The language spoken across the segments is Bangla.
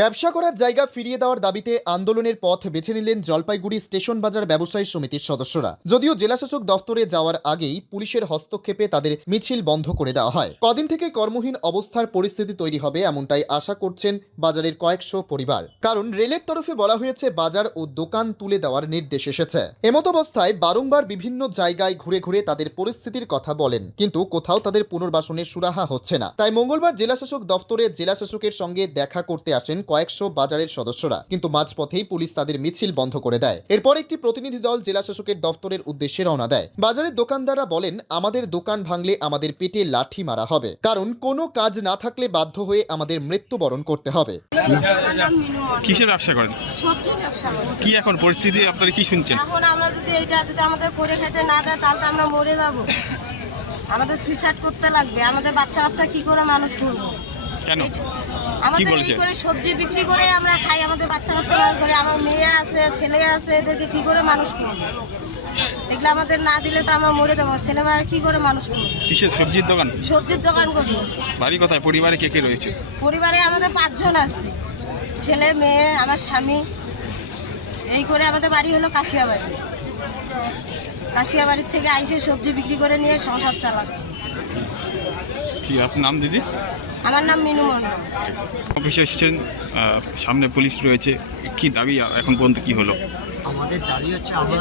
ব্যবসা করার জায়গা ফিরিয়ে দেওয়ার দাবিতে আন্দোলনের পথ বেছে নিলেন জলপাইগুড়ি স্টেশন বাজার ব্যবসায়ী সমিতির সদস্যরা। যদিও জেলাশাসক দফতরে যাওয়ার আগেই পুলিশের হস্তক্ষেপে তাদের মিছিল বন্ধ করে দেওয়া হয়। কদিন থেকে কর্মহীন অবস্থার পরিস্থিতি তৈরি হবে এমনটাই আশা করছেন বাজারের কয়েকশো পরিবার। কারণ রেলের তরফে বলা হয়েছে, বাজার ও দোকান তুলে দেওয়ার নির্দেশ এসেছে। এমত অবস্থায় বারংবার বিভিন্ন জায়গায় ঘুরে ঘুরে তাদের পরিস্থিতির কথা বলেন, কিন্তু কোথাও তাদের পুনর্বাসনের সুরাহা হচ্ছে না। তাই মঙ্গলবার জেলাশাসক দফতরে জেলাশাসকের সঙ্গে দেখা করতে আসেন কয়েকশো বাজারের সদস্যরা। কিন্তু মাঝপথেই পুলিশ তাদের মিছিল বন্ধ করে দেয়। এরপর একটি প্রতিনিধি দল জেলাশাসকের দফতরের উদ্দেশ্যে রওনা দেয়। বাজারের দোকানদাররা বলেন আমাদের দোকান ভাঙলে আমাদের পেটে লাঠি মারা হবে। কারণ কোনো কাজ না থাকলে বাধ্য হয়ে আমাদের মৃত্যুবরণ করতে হবে। কিসের ব্যবসা করেন? সবজি ব্যবসা করি। কি এখন পরিস্থিতি? আপনারা কি শুনছেন? এখন আমরা যদি এটা যদি আমাদের করে খেতে না দেয় তাহলে তো আমরা মরে যাব। আমাদের সুইসাইড করতে লাগবে। আমাদের বাচ্চা বাচ্চা কি করে মানুষ করব? কেন? আমাদের? এই করে সবজি বিক্রি করে আমরা খাই আমাদের বাচ্চা বাচ্চা মানুষ করে আমার মেয়ে আছে ছেলে আছে এদেরকে কি করে মানুষ করব? এগুলো আমাদের না দিলে তো আমরা মরে যাব ছেলে মেয়ে কি করে মানুষ করব? কিসের সবজির দোকান? সবজির দোকান করি। বাড়ি কোথায়? পরিবারে কে কে রয়েছে? পরিবারে আমাদের পাঁচজন আছে। ছেলে মেয়ে আমার স্বামী। এই করে আমাদের বাড়ি হলো কাশিয়াবাড়ি। কাশিয়াবাড়ির থেকে আইসে সবজি বিক্রি করে নিয়ে সংসার চালাচ্ছি। কি আপনার নাম দিদি? আমার নাম মিনু মণ্ডল। অফিসে এসেছেন সামনে পুলিশ রয়েছে কি দাবি এখন পর্যন্ত কি হলো? আমাদের দাবি হচ্ছে আমরা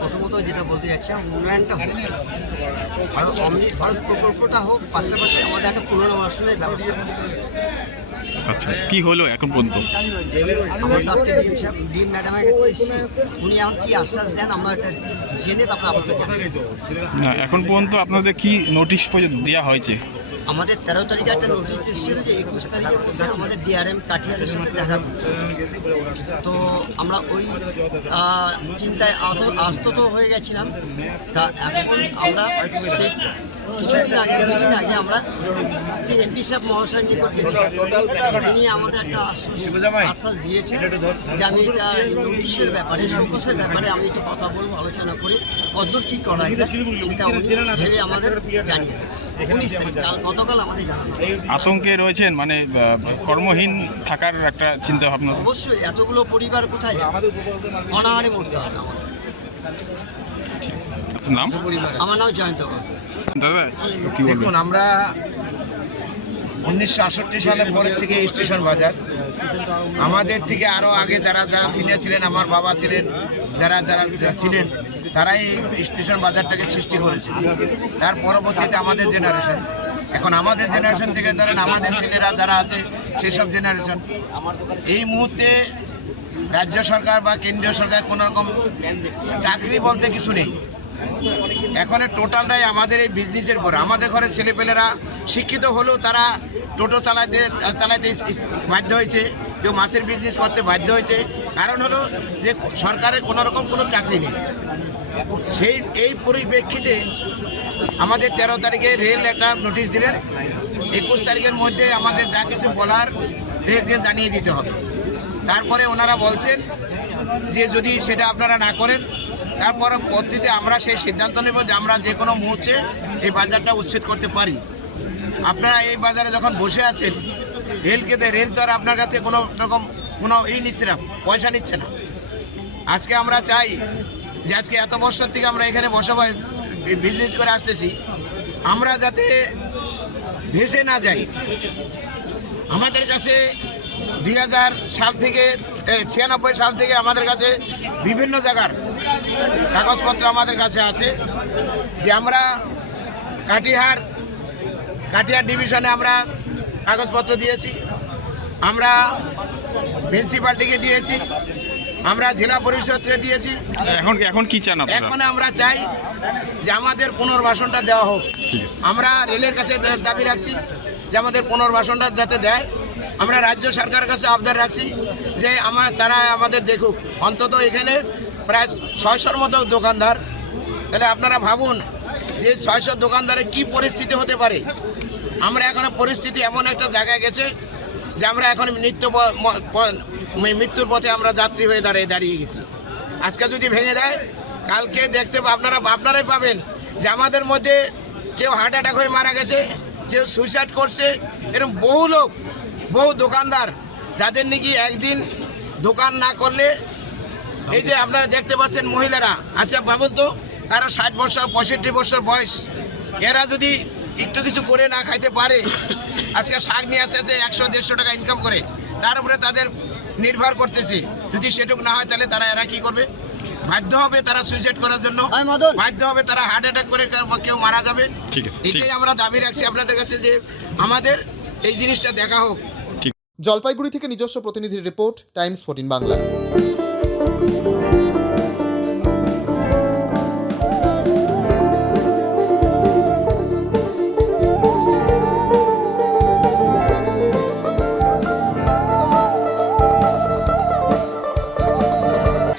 প্রথমত যেটা বলতে যাচ্ছি উন্নয়নটা হোক আর অমৃত ভারত প্রকল্পটা হোক পাশাপাশি আমাদের একটা পুনর্বাসনের ব্যবস্থা। আচ্ছা কি হলো এখন পর্যন্ত? আমরা তো আজকে ডিম সাহেব ডিম ম্যাডামের কাছে এসেছি উনি এখন কি আশ্বাস দেন আমরা এটা জেনে তারপরে আপনাদের না এখন পর্যন্ত আপনাদের কি নোটিশ পর্যন্ত দেওয়া হয়েছে? আমাদের তেরো তারিখে একটা নোটিশ এসেছিল যে একুশ তারিখের মধ্যে আমাদের ডিআরএম কাঠিয়ারের সাথে দেখা করতে তো আমরা ওই চিন্তায় আত- আস্তত হয়ে গেছিলাম। তা এখন আমরা সেই কিছুদিন আগে, দুদিন আগে আমরা সেই এমপি সাহেব মহাশয়ের নিকট গেছি। তিনি আমাদের একটা আশ্বাস আশ্বাস দিয়েছেন যে আমি এটা নোটিশের ব্যাপারে, শোকসের ব্যাপারে আমি একটু কথা বলব, আলোচনা করে কতদূর কী করা যায়, সেটা ভেবে আমাদের জানিয়ে দেবেন। আতঙ্কে রয়েছেন মানে কর্মহীন থাকার একটা চিন্তা ভাবনা। অবশ্যই এতগুলো পরিবার কোথায়? অনাহারে মরতে হবে নাম? আমার নাম জয়ন্ত দাদা কি দেখুন আমরা উনিশশো আটষট্টি সালের পরের থেকে স্টেশন বাজার। আমাদের থেকে আরও আগে যারা যারা সিনিয়র ছিলেন আমার বাবা ছিলেন যারা যারা যারা ছিলেন তারাই এই স্টেশন বাজারটাকে সৃষ্টি করেছে। তার পরবর্তীতে আমাদের জেনারেশন এখন আমাদের জেনারেশন থেকে ধরেন আমাদের ছেলেরা যারা আছে, সেসব জেনারেশন এই মুহূর্তে রাজ্য সরকার বা কেন্দ্রীয় সরকার কোনো রকম চাকরি বলতে কিছু নেই। এখন টোটালটাই আমাদের এই বিজনেসের পর। আমাদের ঘরের ছেলেপেলেরা শিক্ষিত হলেও তারা টোটো চালাতে চালাতে বাধ্য হয়েছে। কেউ মাছের বিজনেস করতে বাধ্য হয়েছে। কারণ হলো যে সরকারের কোনো রকম কোনো চাকরি নেই। সেই, এই পরিপ্রেক্ষিতে আমাদের তেরো তারিখে রেল একটা নোটিশ দিলেন। একুশ তারিখের মধ্যে আমাদের যা কিছু বলার রেলকে জানিয়ে দিতে হবে। তারপরে ওনারা বলছেন যে যদি সেটা আপনারা না করেন, তারপর পদ্ধতিতে আমরা সেই সিদ্ধান্ত নেব যে আমরা যে কোনো মুহূর্তে এই বাজারটা উচ্ছেদ করতে পারি। আপনারা এই বাজারে যখন বসে আছেন রেলকে রেল তো আর আপনার কাছে কোনো রকম কোনো ই নিচ্ছে না, পয়সা নিচ্ছে না। আজকে আমরা চাই যে আজকে এত বছর থেকে আমরা এখানে বসবাস বিজনেস করে আসতেছি, আমরা যাতে ভেসে না যাই। আমাদের কাছে দুই হাজার সাল থেকে ছিয়ানব্বই সাল থেকে আমাদের কাছে বিভিন্ন জায়গার কাগজপত্র আমাদের কাছে আছে যে আমরা কাটিহার কাটিহার ডিভিশনে আমরা কাগজপত্র দিয়েছি, আমরা মিউনিসিপালিটিকে দিয়েছি আমরা জেলা পরিষদকে দিয়েছি। এখন এখন কি চান আপনারা? এখন আমরা চাই যে আমাদের পুনর্বাসনটা দেওয়া হোক। আমরা রেলের কাছে দাবি রাখছি যে আমাদের পুনর্বাসনটা যাতে দেয়। আমরা রাজ্য সরকারের কাছে আবদার রাখছি যে আমার তারা আমাদের দেখুক। অন্তত এখানে প্রায় ছয়শোর মতো দোকানদার। তাহলে আপনারা ভাবুন যে ছয়শো দোকানদারের কি পরিস্থিতি হতে পারে। আমরা এখন পরিস্থিতি এমন একটা জায়গায় গেছে যে আমরা এখন প- মৃত্যুর পথে আমরা যাত্রী হয়ে দাঁড়িয়ে দাঁড়িয়ে গেছি। আজকে যদি ভেঙে দেয়, কালকে দেখতে আপনারা আপনারাই পাবেন যে আমাদের মধ্যে কেউ হার্ট অ্যাটাক হয়ে মারা গেছে, কেউ সুইসাইড করছে। এরকম বহু লোক, বহু দোকানদার, যাদের নাকি একদিন দোকান না করলে, এই যে আপনারা দেখতে পাচ্ছেন মহিলারা আচ্ছা ভাবুন তো কারও ষাট বছর, পঁয়ষট্টি বছর বয়স। এরা যদি একটু কিছু করে না খাইতে পারে, আজকে শাক নিয়ে আসে যে একশো, দেড়শো টাকা ইনকাম করে, তার উপরে তাদের নির্ভর করতেছে। যদি সেটুক না হয় তাহলে তারা এরা কি করবে? বাধ্য হবে তারা সুইসাইড করার জন্য। বাধ্য হবে তারা হার্ট অ্যাটাক করে কেউ- কেউ মারা যাবে। ঠিক আছে, ঠিক। এটাই আমরা দাবি রাখছি আপনাদের কাছে যে আমাদের এই জিনিসটা দেখা হোক। জলপাইগুড়ি থেকে নিজস্ব প্রতিনিধির রিপোর্ট টাইমস ফোর্টিন বাংলা।